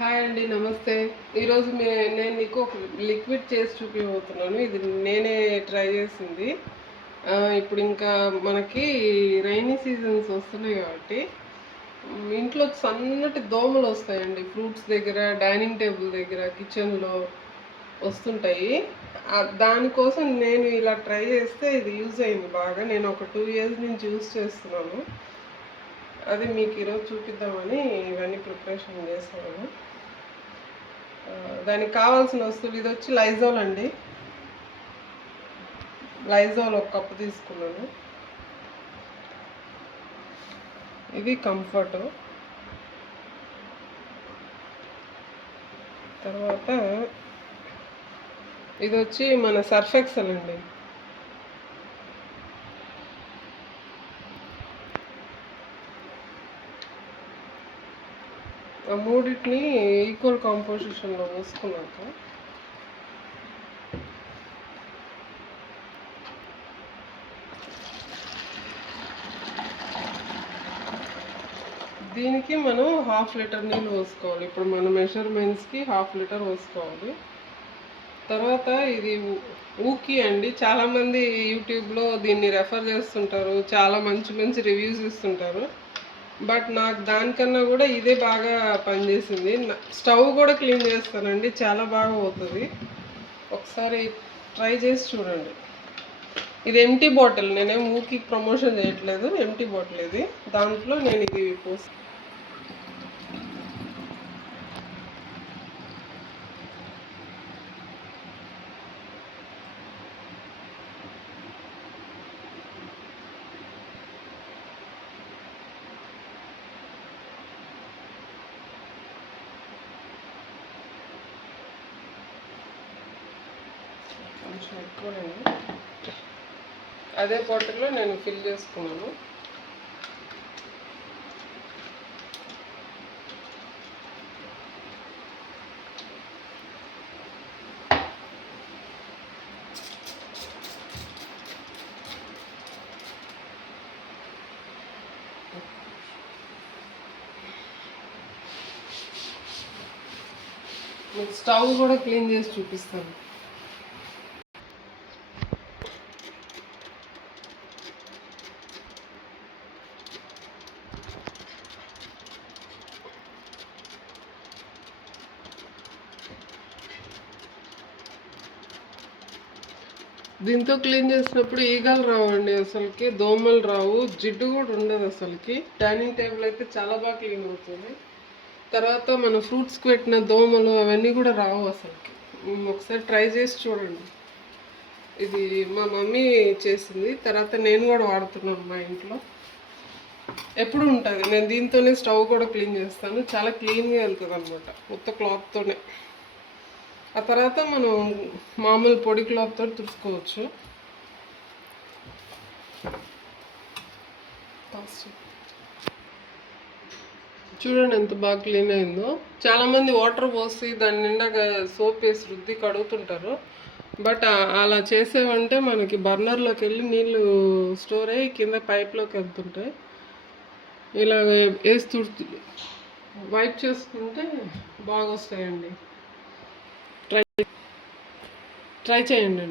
Hi అండి, నమస్తే. ఈరోజు నేను మీకు ఒక లిక్విడ్ చేసి చూపించబోతున్నాను. ఇది నేనే ట్రై చేసింది. ఇప్పుడు ఇంకా మనకి రైనీ సీజన్స్ వస్తున్నాయి కాబట్టి ఇంట్లో సన్నటి దోమలు వస్తాయండి. ఫ్రూట్స్ దగ్గర, డైనింగ్ టేబుల్ దగ్గర, కిచెన్లో వస్తుంటాయి. దానికోసం నేను ఇలా ట్రై చేస్తే ఇది యూజ్ అయింది బాగా. నేను ఒక 2 years నుంచి యూజ్ చేస్తున్నాను. అది మీకు ఈరోజు చూపిద్దామని ఇవన్నీ ప్రిపరేషన్ చేస్తాను. దానికి కావాల్సిన వస్తువులు ఇది వచ్చి లైజాల్ అండి. లైజాల్ 1 కప్పు తీసుకున్నాను. ఇది కంఫర్ట్. తర్వాత ఇది వచ్చి మన సర్ఫ్ ఎక్సెల్ అండి. ఆ మూడింటిని ఈక్వల్ కాంపోజిషన్లో పోసుకున్నాక దీనికి మనం 1/2 లీటర్ నీళ్ళు పోసుకోవాలి. ఇప్పుడు మన మెజర్మెంట్స్కి 1/2 లీటర్ పోసుకోవాలి. తర్వాత ఇది ఊకి అండి. చాలామంది యూట్యూబ్లో దీన్ని రెఫర్ చేస్తుంటారు, చాలా మంచి మంచి రివ్యూస్ ఇస్తుంటారు. బట్ నాకు దానికన్నా కూడా ఇదే బాగా పనిచేసింది. స్టవ్ కూడా క్లీన్ చేస్తానండి, చాలా బాగా పోతుంది. ఒకసారి ట్రై చేసి చూడండి. ఇది ఎంటీ బాటిల్, నేనేం ఊకి ప్రమోషన్ చేయట్లేదు. ఎంటీ బాటిల్ ఇది. దాంట్లో నేను ఇది పోసి కొంచెం ఎక్కువనండి. అదే బాటిల్లో నేను ఫిల్ చేసుకున్నాను. మీకు స్టవ్ కూడా క్లీన్ చేసి చూపిస్తాను. దీంతో క్లీన్ చేసినప్పుడు ఈగలు రావండి, అసలుకి దోమలు రావు, జిడ్డు కూడా ఉండదు అసలుకి. డైనింగ్ టేబుల్ అయితే చాలా బాగా క్లీన్ అవుతుంది. తర్వాత మన ఫ్రూట్స్కి పెట్టిన దోమలు అవన్నీ కూడా రావు అసలుకి. ఒకసారి ట్రై చేసి చూడండి. ఇది మా మమ్మీ చేసింది, తర్వాత నేను కూడా వాడుతున్నాను మా ఇంట్లో. ఎప్పుడు ఉంటుంది. నేను దీంతోనే స్టవ్ కూడా క్లీన్ చేస్తాను. చాలా క్లీన్గా వెళ్తుంది అనమాట, కొత్త క్లాత్తోనే. ఆ తర్వాత మనం మామూలు పొడి క్లాత్తో తుడుచుకోవచ్చు. చూడండి ఎంత బాగా క్లీన్ అయిందో. చాలామంది వాటర్ పోసి దాని నిండా సోప్ వేసి రుద్ది కడుగుతుంటారు. బట్ అలా చేసేవంటే మనకి బర్నర్లోకి వెళ్ళి నీళ్ళు స్టోర్ అయ్యి కింద పైప్లోకి వెళ్తుంటాయి. ఇలా వేసి వైప్ చేసుకుంటే బాగా వస్తాయండి. ట్రై చేయండి.